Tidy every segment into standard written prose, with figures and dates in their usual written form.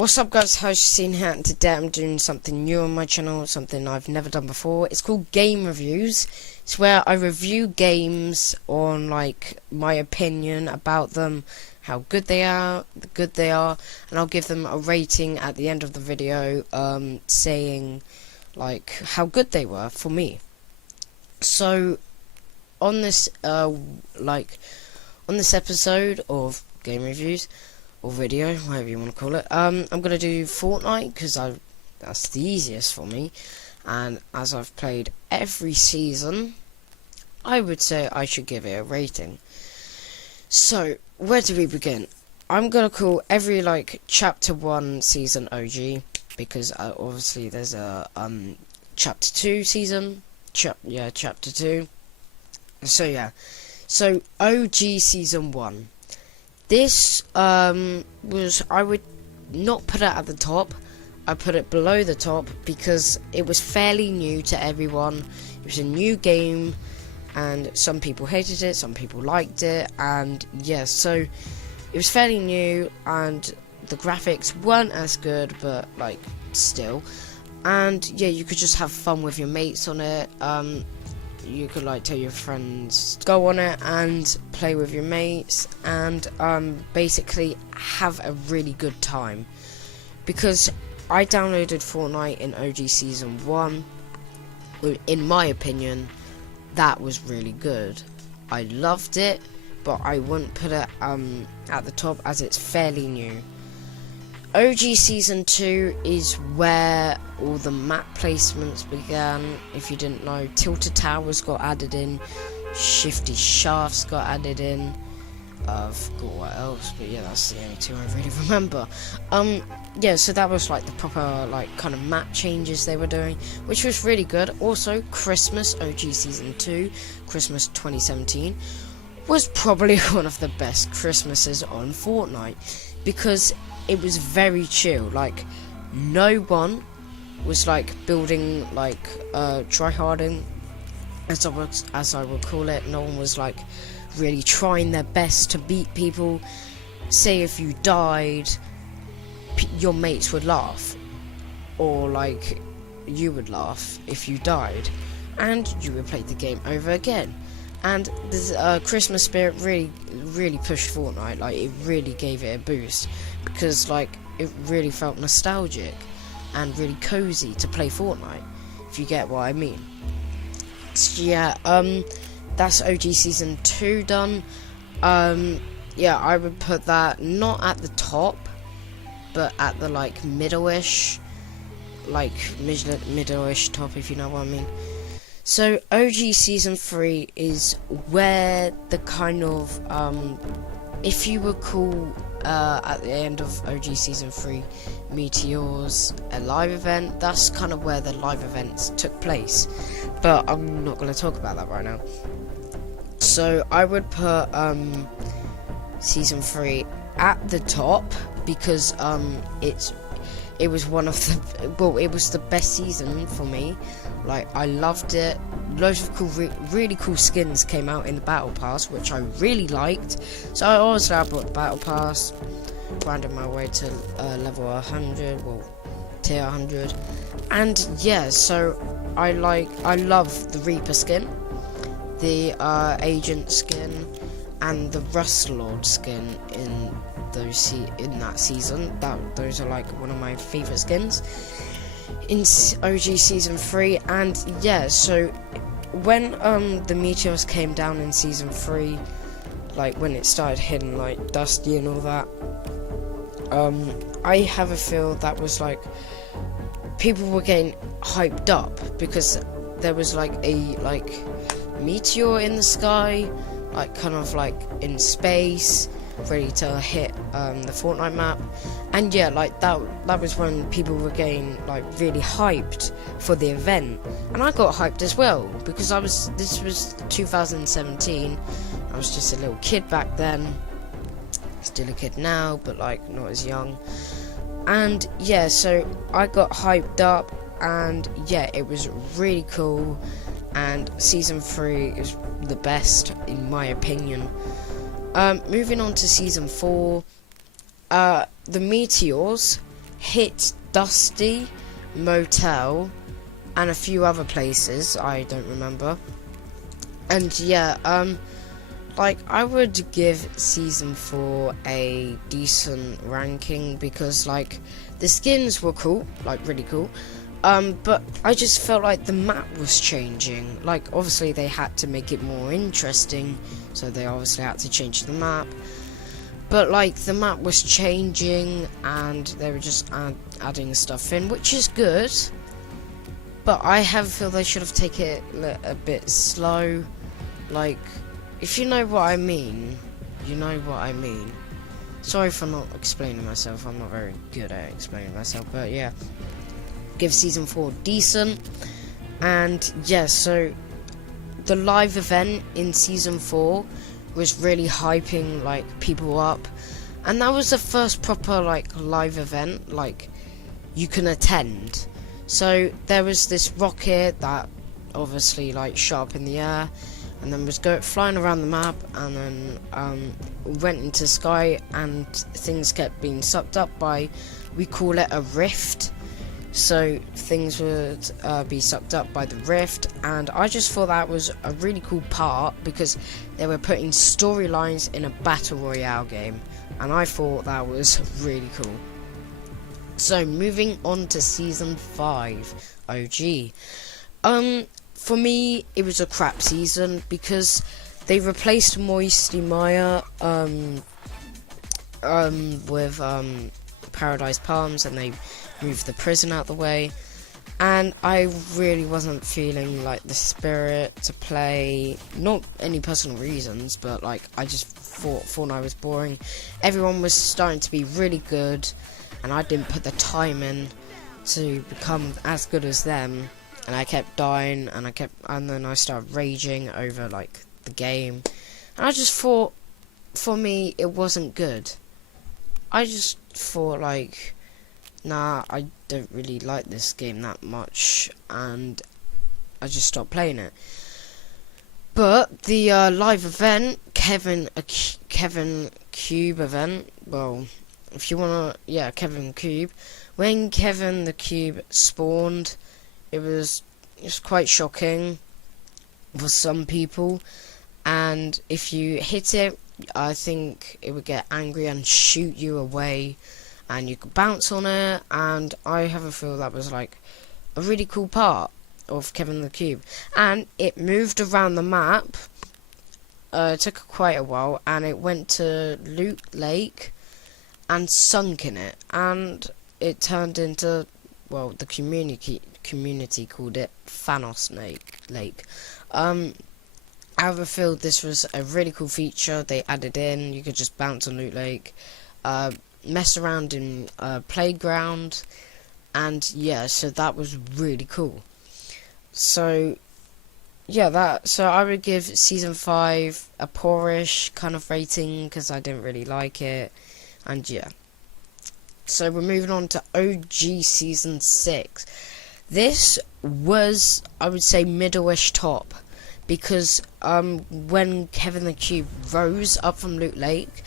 What's up guys, how's you seen here, and today I'm doing something new on my channel, something I've never done before. It's called game reviews. It's where I review games on like my opinion about them, how good they are, and I'll give them a rating at the end of the video, saying like how good they were for me. So on this episode of game reviews, or video, whatever you want to call it, I'm gonna do Fortnite because that's the easiest for me, and as I've played every season, I would say I should give it a rating. So where do we begin? I'm gonna call every chapter 1 season OG because obviously there's a chapter 2 season, chapter 2. So OG season 1. This was, I would not put it at the top, I put it below the top because it was fairly new to everyone. It was a new game and some people hated it, some people liked it, and yeah, so it was fairly new and the graphics weren't as good, but still, and yeah, you could just have fun with your mates on it. You could tell your friends to go on it and play with your mates and basically have a really good time, because I downloaded Fortnite in OG season 1. In my opinion, that was really good. I loved it, but I wouldn't put it at the top as it's fairly new. OG Season 2 is where all the map placements began. If you didn't know, Tilted Towers got added in, Shifty Shafts got added in, I forgot what else, but yeah, that's the only two I really remember. Yeah, so that was the proper kind of map changes they were doing, which was really good. Also, Christmas, OG Season 2, Christmas 2017, was probably one of the best Christmases on Fortnite, because it was very chill. No one was building tryharding, as I would call it. No one was really trying their best to beat people. Say if you died, your mates would laugh, or you would laugh if you died, and you would play the game over again. And this Christmas spirit really pushed Fortnite. It really gave it a boost, because it really felt nostalgic and really cozy to play Fortnite, if you get what I mean. So yeah, that's OG season 2 done. Yeah, I would put that not at the top, but at the middle-ish, middle-ish top, if you know what I mean. So OG Season 3 is where the kind of, if you recall, at the end of OG Season 3, Meteor's a live event, that's kind of where the live events took place, but I'm not going to talk about that right now. So I would put Season 3 at the top, because it was one of the, it was the best season for me. I loved it. Loads of really cool skins came out in the battle pass, which I really liked. So I bought the battle pass, grinded my way to level 100, well, tier 100, and yeah. So I love the Reaper skin, the Agent skin, and the Rust Lord skin in that season. Those are one of my favorite skins in OG Season 3. And yeah, so when the meteors came down in Season 3, when it started hitting Dusty and all that, I have a feel that was people were getting hyped up, because there was a meteor in the sky, kind of in space, ready to hit the Fortnite map. And yeah, that was when people were getting really hyped for the event, and I got hyped as well, because this was 2017. I was just a little kid back then, still a kid now, but not as young. And yeah, so I got hyped up, and yeah, it was really cool, and Season 3 is the best in my opinion. Moving on to Season 4, the meteors hit Dusty, Motel, and a few other places I don't remember. And yeah, like, I would give season 4 a decent ranking because, like, the skins were cool, like, really cool. But I just felt like the map was changing. Like, obviously they had to make it more interesting, so they obviously had to change the map. But, like, the map was changing, and they were just adding stuff in, which is good. But I feel they should have taken it a bit slow. Like, if you know what I mean, you know what I mean. Sorry for not explaining myself, I'm not very good at explaining myself, but yeah. Give season 4 decent. And yeah, so the live event in season 4 was really hyping, like, people up. And that was the first proper, like, live event, like, you can attend. So there was this rocket that obviously, like, shot up in the air, and then was flying around the map, and then went into the sky, and things kept being sucked up by, we call it a rift. So things would be sucked up by the rift, and I just thought that was a really cool part because they were putting storylines in a battle royale game, and I thought that was really cool. So moving on to season 5 OG. For me, it was a crap season because they replaced Moisty Maya with Paradise Palms, and they moved the prison out the way. And I really wasn't feeling like the spirit to play. Not any personal reasons, but like I just thought Fortnite was boring. Everyone was starting to be really good, and I didn't put the time in to become as good as them. And I kept dying, and then I started raging over like the game, and I just thought, for me, it wasn't good. I just thought, like, nah, I don't really like this game that much, and I just stopped playing it. But the live event, Kevin Cube event, well, if you wanna, yeah, Kevin Cube. When Kevin the Cube spawned, it was quite shocking for some people, and if you hit it, I think it would get angry and shoot you away, and you could bounce on it, and I have a feel that was like a really cool part of Kevin the Cube. And it moved around the map, it took quite a while, and it went to Loot Lake and sunk in it, and it turned into, well, the community called it Thanos Lake. I have a feel this was a really cool feature they added in. You could just bounce on Loot Lake, mess around in playground, and yeah, so that was really cool. So yeah, so I would give season 5 a poorish kind of rating because I didn't really like it, and yeah. So we're moving on to OG season 6. This was, I would say, middle-ish top, because when Kevin the Cube rose up from Loot Lake,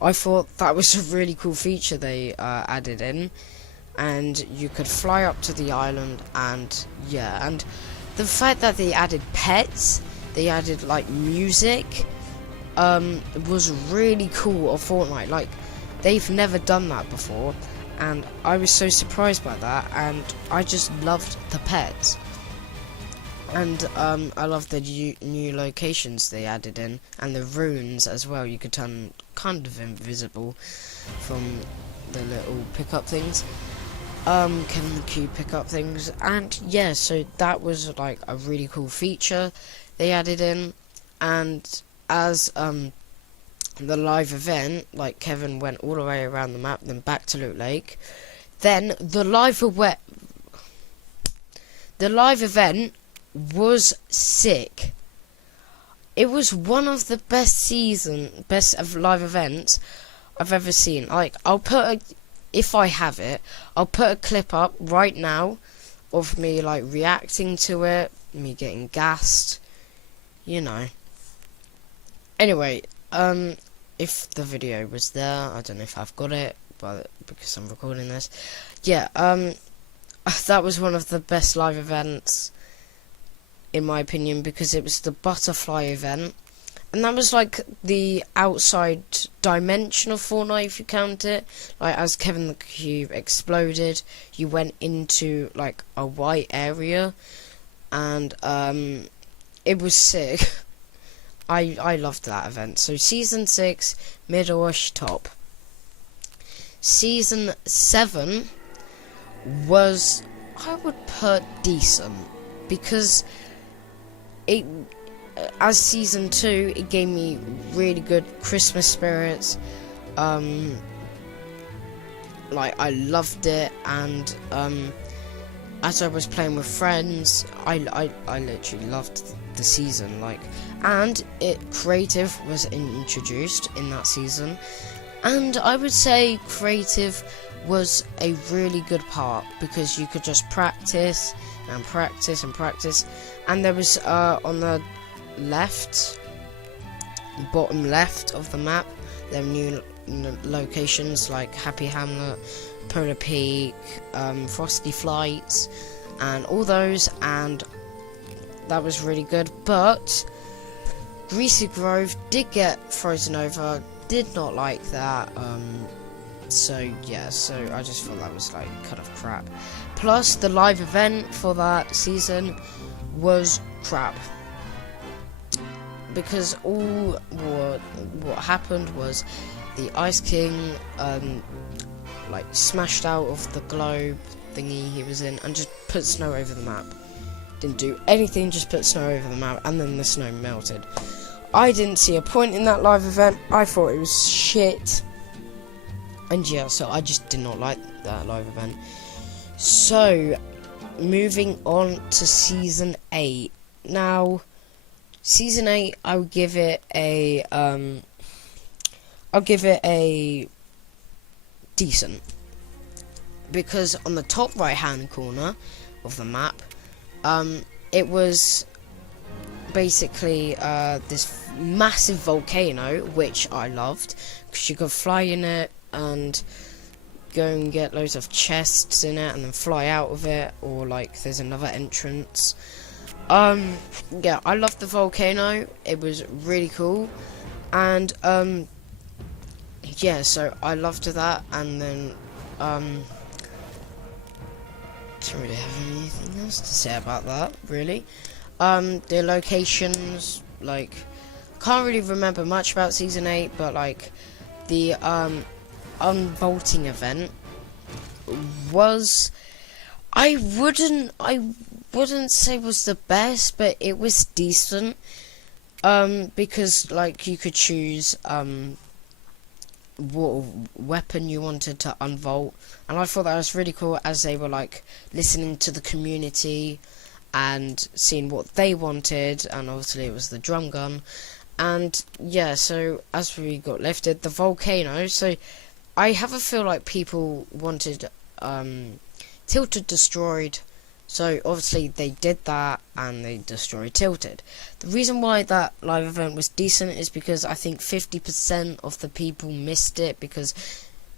I thought that was a really cool feature they added in, and you could fly up to the island, and yeah, and the fact that they added pets, they added like music, was really cool of Fortnite. Like, they've never done that before, and I was so surprised by that, and I just loved the pets. And I love the new locations they added in, and the runes as well. You could turn kind of invisible from the little pickup things, Kevin the Cube pickup things, and yeah, so that was like a really cool feature they added in. And as the live event, like, Kevin went all the way around the map, then back to Loot Lake, then the live event was sick. It was one of the best of live events I've ever seen. Like, if I have it, I'll put a clip up right now of me like reacting to it, me getting gassed, you know. Anyway, if the video was there, I don't know if I've got it, because I'm recording this. Yeah, that was one of the best live events, in my opinion, because it was the butterfly event. And that was like the outside dimension of Fortnite, if you count it. Like, as Kevin the Cube exploded, you went into like a white area, and it was sick. I loved that event. So season 6, middle-ish, top. Season 7 was, I would put, decent, because it, as season 2, it gave me really good Christmas spirits. Like, I loved it, and as I was playing with friends, I literally loved the season. Like, and creative was introduced in that season, and I would say creative was a really good part, because you could just practice and practice and practice. And there was on the bottom left of the map, there were new locations like Happy Hamlet, Polar Peak, Frosty Flights, and all those, and that was really good. But Greasy Grove did get frozen over, did not like that, so yeah, so I just thought that was like kind of crap. Plus the live event for that season was crap, because all what happened was the Ice King like smashed out of the globe thingy he was in and just put snow over the map. Didn't do anything, just put snow over the map, and then the snow melted. I didn't see a point in that live event. I thought it was shit. And yeah, so I just did not like that live event. So, moving on to Season 8. Now, Season 8, I would give it a, I'll give it a decent. Because on the top right-hand corner of the map, it was basically this massive volcano, which I loved, because you could fly in it and go and get loads of chests in it and then fly out of it, or like there's another entrance. Yeah, I loved the volcano. It was really cool, and yeah, so I loved that. And then don't really have anything else to say about that, really. The locations, like, can't really remember much about Season 8, but like the unbolting event was, I wouldn't say was the best, but it was decent, because like you could choose what weapon you wanted to unvolt, and I thought that was really cool, as they were like listening to the community and seeing what they wanted, and obviously it was the drum gun. And yeah, so as we got lifted, the volcano, so I have a feel like people wanted Tilted destroyed, so obviously they did that and they destroyed Tilted. The reason why that live event was decent is because I think 50% of the people missed it, because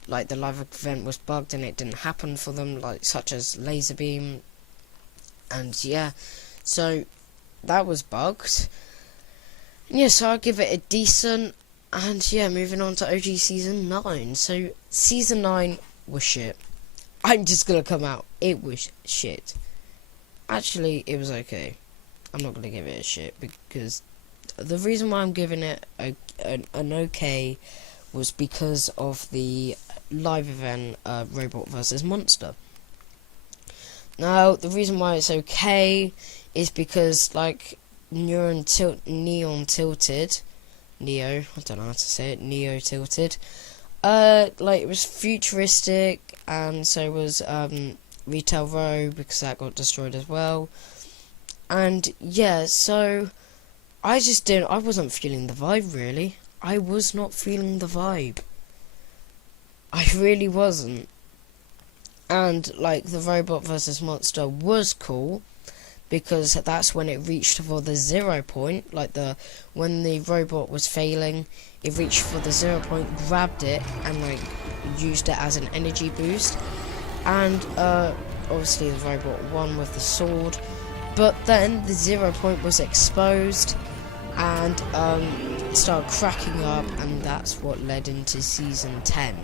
like the live event was bugged and it didn't happen for them, like such as laser beam. And yeah, so that was bugged. Yeah, so I'll give it a decent. And yeah, moving on to OG Season 9. So Season 9 was shit. I'm just gonna come out. It was shit. Actually, it was okay. I'm not gonna give it a shit, because the reason why I'm giving it an okay was because of the live event, Robot vs Monster. Now, the reason why it's okay is because, like, Neo Tilted, I don't know how to say it, Neo Tilted, like, it was futuristic, and so was, Retail Row, because that got destroyed as well. And, yeah, so, I wasn't feeling the vibe, really. I was not feeling the vibe. I really wasn't. And, like, the Robot vs Monster was cool, because that's when it reached for the 0 point, when the robot was failing, it reached for the 0 point, grabbed it, and like used it as an energy boost, and obviously the robot won with the sword. But then the 0 point was exposed, and started cracking up, and that's what led into Season 10.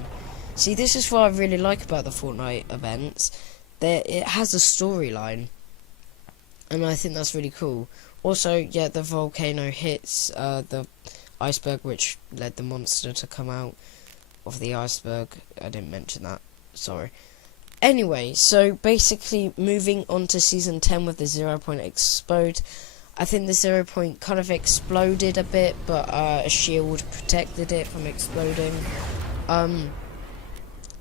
See, this is what I really like about the Fortnite events. It has a storyline, and I think that's really cool. Also, yeah, the volcano hits the iceberg, which led the monster to come out of the iceberg. I didn't mention that, sorry. Anyway, so basically moving on to Season 10 with the 0 point explode. I think the 0 point kind of exploded a bit, but a shield protected it from exploding.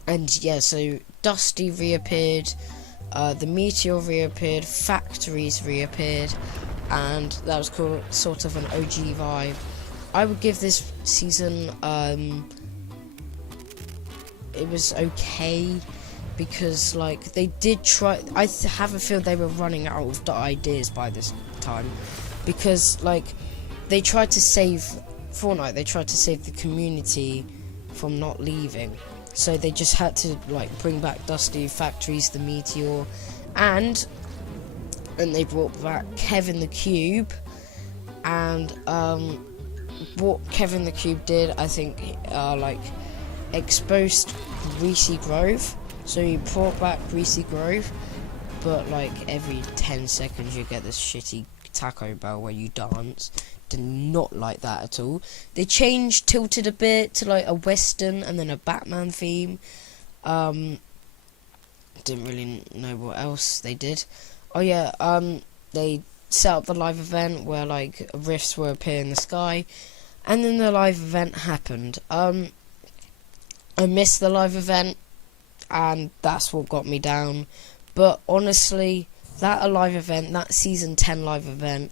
And yeah, so Dusty reappeared, the meteor reappeared, factories reappeared, and that was cool, sort of an OG vibe. I would give this season, it was okay, because like they did try. I have a feel they were running out of ideas by this time, because like they tried to save Fortnite, they tried to save the community from not leaving, so they just had to like bring back Dusty, factories, the meteor, and they brought back Kevin the Cube. And what Kevin the Cube did, I think, like exposed Greasy Grove. So you brought back Greasy Grove, but like every 10 seconds you get this shitty Taco Bell where you dance. Did not like that at all. They tilted a bit to like a Western and then a Batman theme. Didn't really know what else they did. Oh yeah, they set up the live event where like rifts will appear in the sky, and then the live event happened. I missed the live event, and that's what got me down. But honestly, that live event, that Season 10 live event,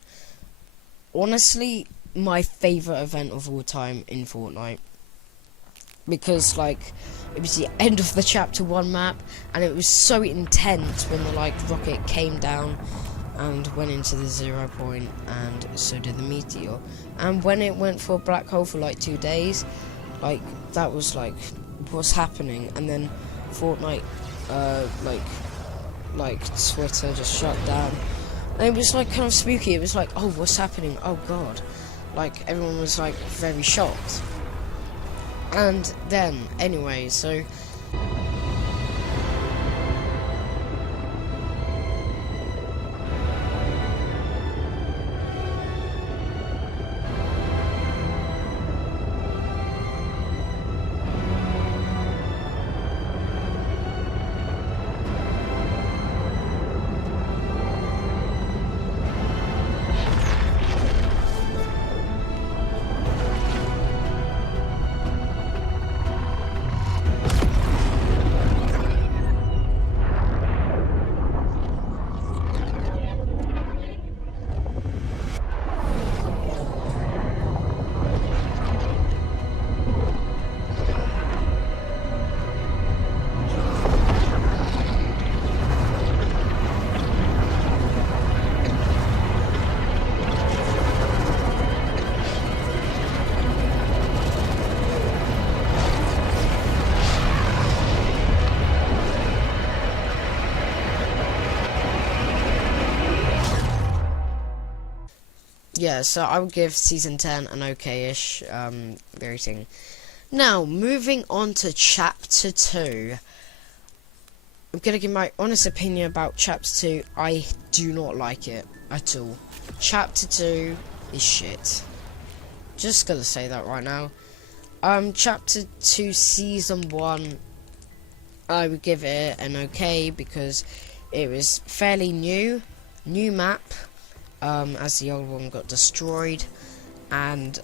honestly, my favourite event of all time in Fortnite. Because, like, it was the end of the Chapter 1 map, and it was so intense when the, like, rocket came down and went into the 0 point, and so did the meteor. And when it went for a black hole for, like, 2 days, like, that was, like, what's happening? And then Fortnite, like Twitter just shut down, and it was like kind of spooky. It was like, oh, what's happening? Oh god, like everyone was like very shocked. And then anyway, so yeah, so I would give Season 10 an okay-ish rating. Now, moving on to Chapter 2. I'm going to give my honest opinion about Chapter 2. I do not like it at all. Chapter 2 is shit. Just going to say that right now. Chapter 2 Season 1, I would give it an okay, because it was fairly new map. As the old one got destroyed, and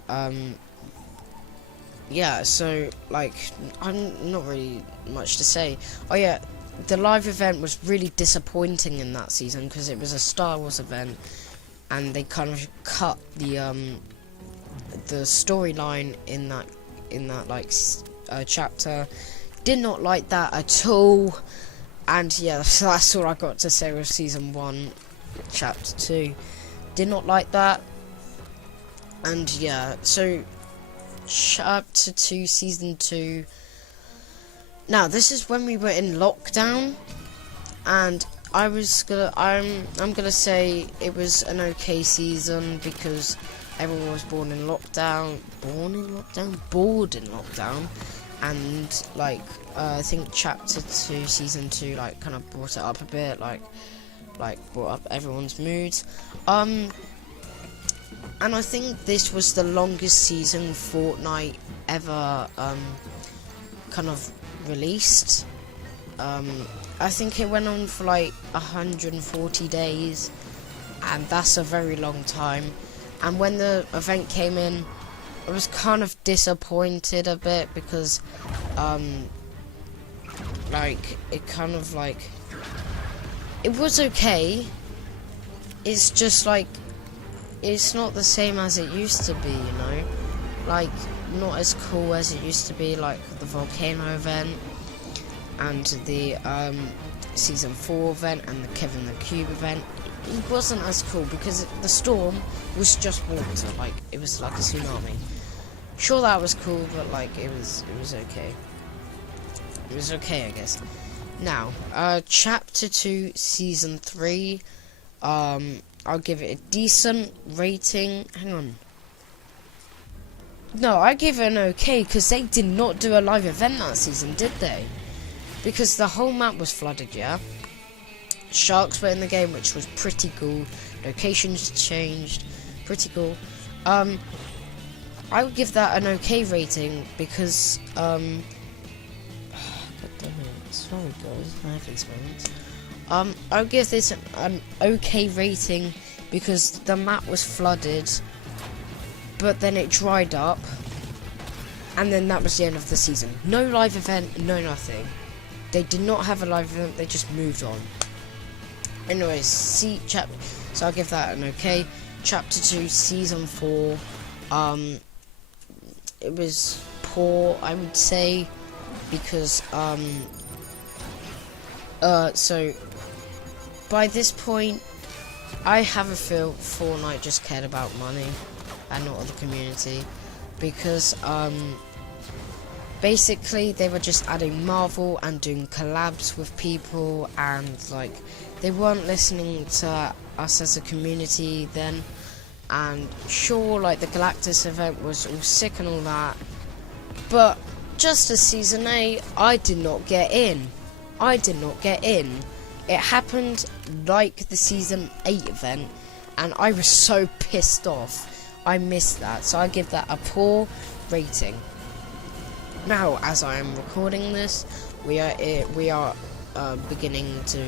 yeah, so like I'm not really much to say. Oh yeah, the live event was really disappointing in that season, because it was a Star Wars event, and they kind of cut the storyline in that like chapter. Did not like that at all. And yeah, so that's all I got to say with Season 1. Chapter 2. Did not like that. And yeah, so Chapter 2, Season 2. Now, this is when we were in lockdown, and I'm gonna say it was an okay season because everyone was bored in lockdown, and like I think Chapter 2, Season 2, like kind of brought it up a bit, like brought up everyone's moods. And I think this was the longest season Fortnite ever kind of released. I think it went on for like 140 days, and that's a very long time. And when the event came in, I was kind of disappointed a bit because like it kind of like it was okay. It's just like it's not the same as it used to be, you know, like not as cool as it used to be, like the volcano event and the season 4 event and the Kevin the Cube event. It wasn't as cool because the storm was just water, like it was like a tsunami. Sure, that was cool, but like it was okay. It was okay, I guess. Now, Chapter 2, Season 3. I'll give it a decent rating. Hang on. No, I give it an okay because they did not do a live event that season, did they? Because the whole map was flooded, yeah? Sharks were in the game, which was pretty cool. Locations changed. Pretty cool. I would give that an okay rating because, God damn it. Sorry, guys. I have these moments. I would give this an okay rating because the map was flooded, but then it dried up, and then that was the end of the season. No live event, no nothing. They did not have a live event, they just moved on. Anyways, so I'll give that an okay. Chapter 2, Season 4, it was poor, I would say, because, so, by this point, I have a feel Fortnite just cared about money and not the community, because basically they were just adding Marvel and doing collabs with people, and like they weren't listening to us as a community then. And sure, like the Galactus event was all sick and all that, but just as Season 8, I did not get in. It happened like the Season 8 event, and I was so pissed off. I missed that, so I give that a poor rating. Now, as I am recording this, we are beginning to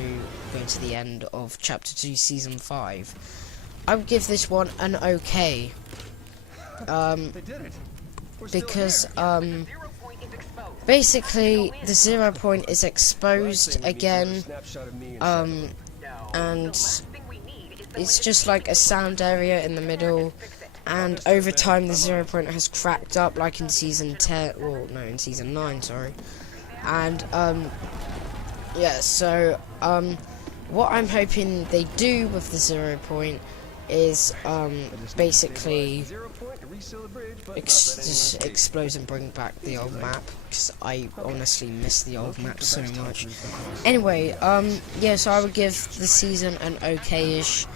go to the end of Chapter 2, Season 5. I would give this one an okay. Because basically the 0 point is exposed again, and it's just like a sound area in the middle, and over time the 0 point has cracked up, like in Season 10, well no, in Season 9, sorry. And yeah, so what I'm hoping they do with the 0 point is basically just explode and bring back the old map, because I honestly miss the old map so much. Anyway, yeah, so I would give the season an okay-ish,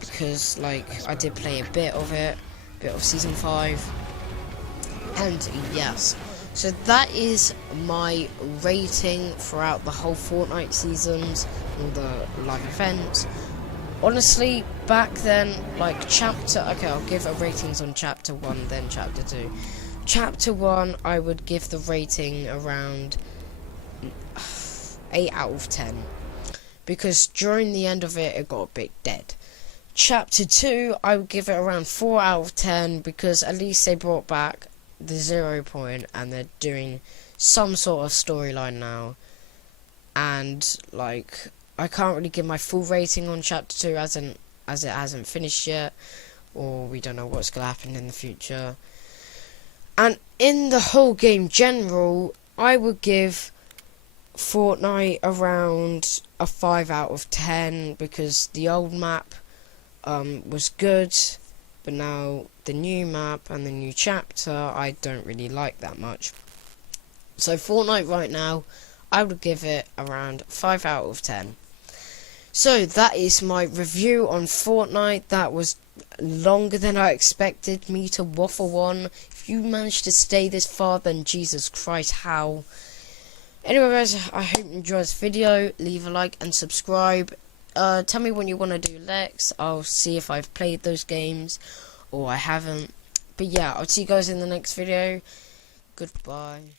because like I did play a bit of Season 5, and yes, so that is my rating throughout the whole Fortnite seasons, all the live events. Honestly, back then, like okay, I'll give a ratings on Chapter 1, then Chapter 2. Chapter 1, I would give the rating around 8 out of 10, because during the end of it, it got a bit dead. Chapter 2, I would give it around 4 out of 10, because at least they brought back the 0 point, and they're doing some sort of storyline now, and like I can't really give my full rating on Chapter 2 as it hasn't finished yet, or we don't know what's going to happen in the future. And in the whole game general, I would give Fortnite around a 5 out of 10 because the old map was good, but now the new map and the new chapter I don't really like that much. So Fortnite right now, I would give it around 5 out of 10. So that is my review on Fortnite. That was longer than I expected me to waffle on. If you managed to stay this far, then Jesus Christ, how? Anyway guys, I hope you enjoyed this video. Leave a like and subscribe. Tell me what you want to do next. I'll see if I've played those games or I haven't. But yeah, I'll see you guys in the next video. Goodbye.